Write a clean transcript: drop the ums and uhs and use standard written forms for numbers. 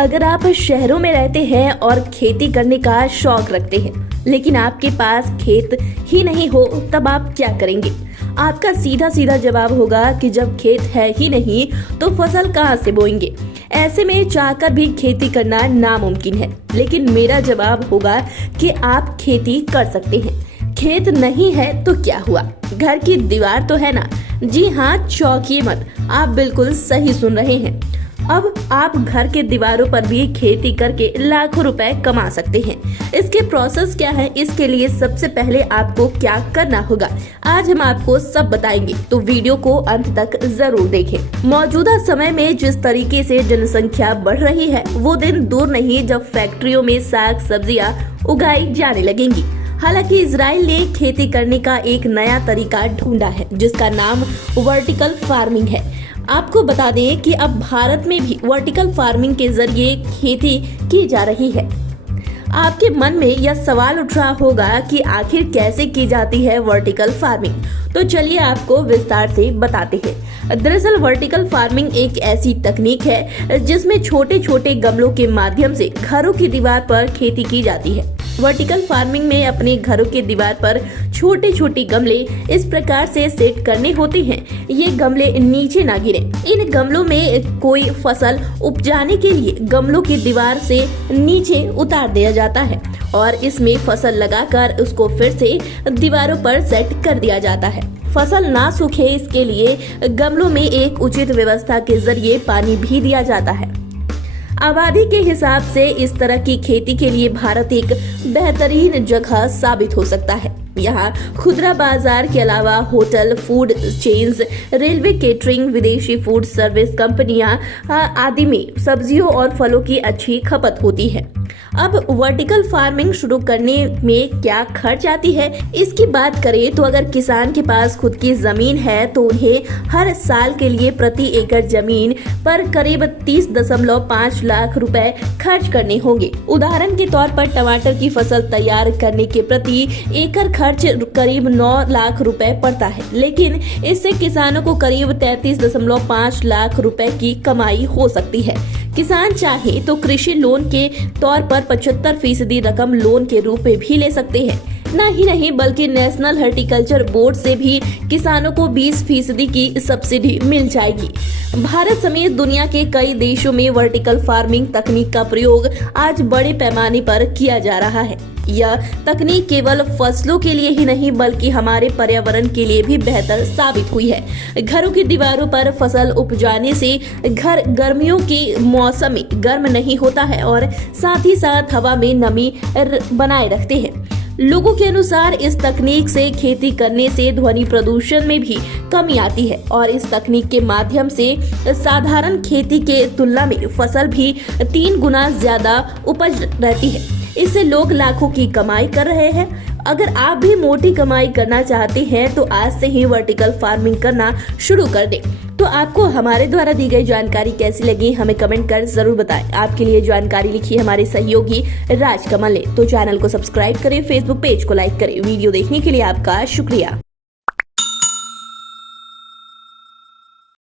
अगर आप शहरों में रहते हैं और खेती करने का शौक रखते हैं, लेकिन आपके पास खेत ही नहीं हो, तब आप क्या करेंगे? आपका सीधा सीधा जवाब होगा कि जब खेत है ही नहीं तो फसल कहाँ से बोएंगे। ऐसे में चाहकर भी खेती करना नामुमकिन है। लेकिन मेरा जवाब होगा कि आप खेती कर सकते हैं। खेत नहीं है तो क्या हुआ, घर की दीवार तो है ना। जी हाँ, चौंकिए मत, आप बिल्कुल सही सुन रहे हैं। अब आप घर के दीवारों पर भी खेती करके लाखों रुपए कमा सकते हैं। इसके प्रोसेस क्या है, इसके लिए सबसे पहले आपको क्या करना होगा, आज हम आपको सब बताएंगे, तो वीडियो को अंत तक जरूर देखें। मौजूदा समय में जिस तरीके से जनसंख्या बढ़ रही है, वो दिन दूर नहीं जब फैक्ट्रियों में साग सब्जियां उगाई जाने लगेंगी। हालांकि इजराइल ने खेती करने का एक नया तरीका ढूंढा है, जिसका नाम वर्टिकल फार्मिंग है। आपको बता दें कि अब भारत में भी वर्टिकल फार्मिंग के जरिए खेती की जा रही है। आपके मन में यह सवाल उठ रहा होगा कि आखिर कैसे की जाती है वर्टिकल फार्मिंग, तो चलिए आपको विस्तार से बताते हैं। दरअसल वर्टिकल फार्मिंग एक ऐसी तकनीक है जिसमें छोटे छोटे गमलों के माध्यम से घरों की दीवार पर खेती की जाती है। वर्टिकल फार्मिंग में अपने घरों के दीवार पर छोटे छोटे गमले इस प्रकार से सेट करने होते हैं, ये गमले नीचे ना गिरे। इन गमलों में कोई फसल उपजाने के लिए गमलों की दीवार से नीचे उतार दिया जाता है और इसमें फसल लगाकर उसको फिर से दीवारों पर सेट कर दिया जाता है। फसल ना सूखे, इसके लिए गमलों में एक उचित व्यवस्था के जरिए पानी भी दिया जाता है। आबादी के हिसाब से इस तरह की खेती के लिए भारत एक बेहतरीन जगह साबित हो सकता है। यहाँ खुदरा बाजार के अलावा hotel, food chains, railway, catering, विदेशी फूड सर्विस कंपनियां आदि में सब्जियों और फलों की अच्छी खपत होती है। अब वर्टिकल फार्मिंग शुरू करने में क्या खर्च आती है, इसकी बात करें तो अगर किसान के पास खुद की जमीन है तो उन्हें हर साल के लिए प्रति एकड़ जमीन पर करीब 30.5 लाख रुपए खर्च करने होंगे। उदाहरण के तौर पर टमाटर की फसल तैयार करने के प्रति एकड़ खर्च करीब 9 लाख रुपए पड़ता है, लेकिन इससे किसानों को करीब 33.5 लाख रुपए की कमाई हो सकती है। किसान चाहे तो कृषि लोन के तौर पर 75% रकम लोन के रूप में भी ले सकते हैं। नहीं बल्कि नेशनल हॉर्टिकल्चर बोर्ड से भी किसानों को 20% की सब्सिडी मिल जाएगी। भारत समेत दुनिया के कई देशों में वर्टिकल फार्मिंग तकनीक का प्रयोग आज बड़े पैमाने पर किया जा रहा है। यह तकनीक केवल फसलों के लिए ही नहीं बल्कि हमारे पर्यावरण के लिए भी बेहतर साबित हुई है। घरों की दीवारों पर फसल उपजाने से घर गर्मियों के मौसम में गर्म नहीं होता है और साथ ही साथ हवा में नमी बनाए रखते हैं। लोगों के अनुसार इस तकनीक से खेती करने से ध्वनि प्रदूषण में भी कमी आती है और इस तकनीक के माध्यम से साधारण खेती के तुलना में फसल भी 3 गुना ज्यादा उपज रहती है। इससे लोग लाखों की कमाई कर रहे हैं। अगर आप भी मोटी कमाई करना चाहते हैं तो आज से ही वर्टिकल फार्मिंग करना शुरू कर दें। तो आपको हमारे द्वारा दी गई जानकारी कैसी लगी, हमें कमेंट कर जरूर बताएं। आपके लिए जानकारी लिखी हमारे सहयोगी राजकमल ने। तो चैनल को सब्सक्राइब करें, फेसबुक पेज को लाइक करें। वीडियो देखने के लिए आपका शुक्रिया।